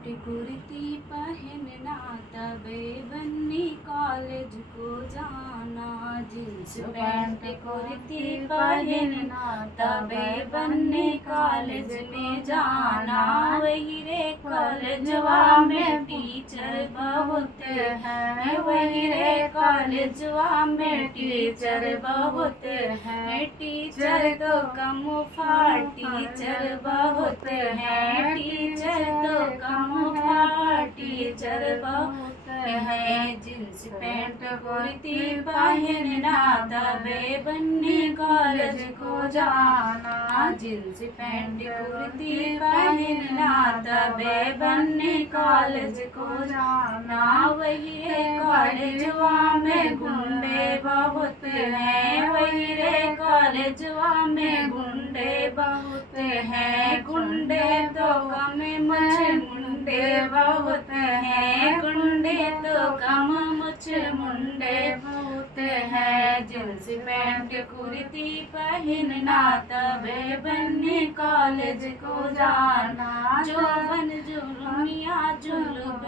Pant kurti पहनना तबे बन्नी college को जाना। जींस पैंट कुर्ती पहनना तबे बन्नी कॉलेज में जाना। वही रे कॉलेजवा में टीचर बहुत है, वही रे कॉलेजवा में टीचर बहुत है। टीचर तो कम फाड़ टीचर बहुत है, टीचर तो कम फाड़ टीचर बहुत है। जींस पैंट कुर्ती पहनना तबे बन्नी कॉलेज को जाना। जींस पैंट कुर्ती पहनना तबे बन्नी कॉलेज को जाना। वही रे कॉलेजवा में गुंडे बहुत हैं, वही रे कॉलेजवा में गुंडे बहुत हैं। गुंडे तो कम मुझे मुंडे बहुत हैं, गुंडे तो कम मुझे मुंडे बहुत हैं। जींस पैंट कुर्ती पहनना तबे बन्नी कॉलेज को जाना। जोबन जुल्मिया जुल्म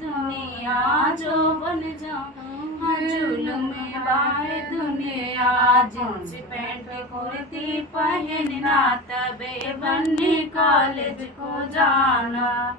दुनिया, जोबन जुल्म बाय दुनिया। जींस पैंट कुर्ती पहनना तबे बन्नी कॉलेज को जाना।